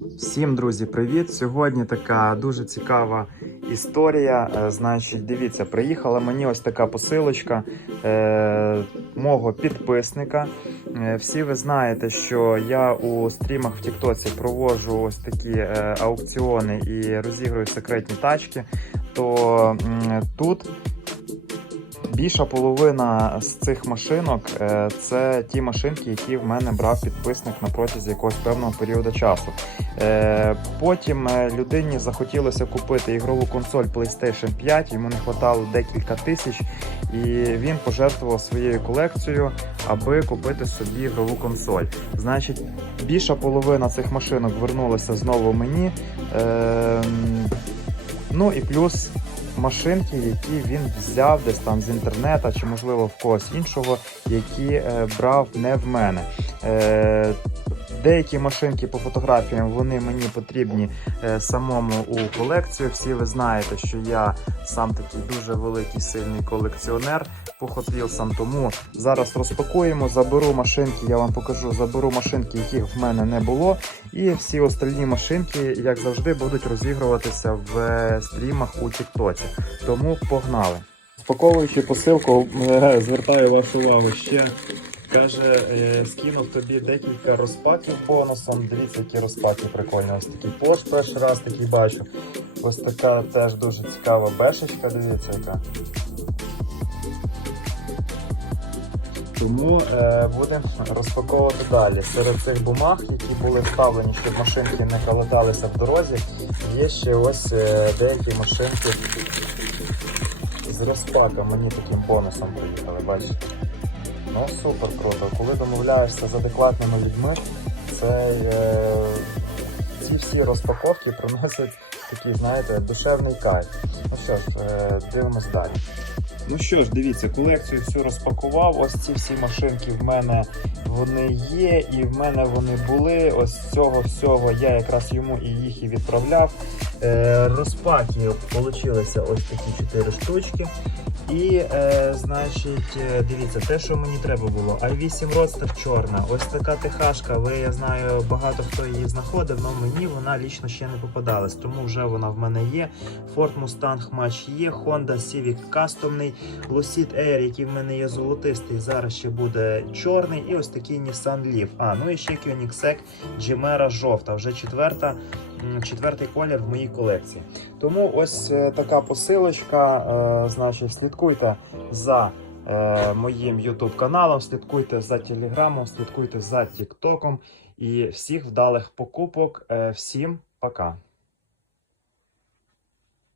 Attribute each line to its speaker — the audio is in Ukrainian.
Speaker 1: Всім, друзі, привіт! Сьогодні така дуже цікава історія. Е, Значить, дивіться, приїхала мені ось така посилочка е, мого підписника. Е, всі ви знаєте, що я у стрімах в Тіктоці проводжу ось такі е, аукціони і розігрую секретні тачки. То тут Більша половина з цих машинок е, це ті машинки, які в мене брав підписник на протязі якогось певного періоду часу. Е, Потім е, людині захотілося купити ігрову консоль PlayStation 5, йому не вистачало декілька тисяч, і він пожертвував своєю колекцією, аби купити собі ігрову консоль. Значить, більша половина цих машинок вернулася знову мені. Ну і плюс машинки, які він взяв десь там з інтернету чи, можливо, в когось іншого, які е, брав не в мене. Деякі машинки по фотографіям вони мені потрібні е, самому у колекцію. Всі ви знаєте, що я сам такий дуже великий сильний колекціонер по Hot Wheels, тому зараз розпакуємо, заберу машинки, я вам покажу, заберу машинки, яких в мене не було. І всі остальні машинки, як завжди, будуть розігруватися в е, стрімах у Тіктоці. Тому погнали. Спаковуючи посилку, е, звертаю вашу увагу ще. Каже, е, скинув тобі декілька розпаків бонусом. Дивіться, які розпаки прикольні. Ось такий пош перший раз такий бачу. Ось така теж дуже цікава бешечка, дивіться яка. Тому е, будемо розпаковувати далі. Серед цих бумаг, які були вставлені, щоб машинки не калаталися в дорозі, є ще ось е, деякі машинки з розпаком. Мені таким бонусом приїхали, бачите. Ну супер круто. Коли домовляєшся з адекватними людьми, це е, ці всі розпаковки приносять такий, знаєте, душевний кайф. Ну що ж, е, дивимось далі. Ну що ж, дивіться, колекцію всю розпакував. Ось ці всі машинки в мене вони є, і в мене вони були. Ось цього всього я якраз йому і їх і відправляв. Е, розпаки получилися ось такі 4 штучки. І, е, значить, е, дивіться, те, що мені треба було. i8 Roadster чорна. Ось така техашка, але я знаю, багато хто її знаходив, але мені вона лічно ще не попадалась, тому вже вона в мене є. Ford Mustang Mach є, Honda Civic кастомний, Lucid Air, який в мене є золотистий, зараз ще буде чорний, і ось такий Nissan Leaf. А, ну і ще Koenigsegg Chimera жовта, вже четверта. Четвертий колір в моїй колекції. Тому ось е, така посилочка. Е, значить, слідкуйте за е, моїм YouTube каналом, слідкуйте за телеграмом, слідкуйте за Тіктоком і всіх вдалих покупок. Всім пока!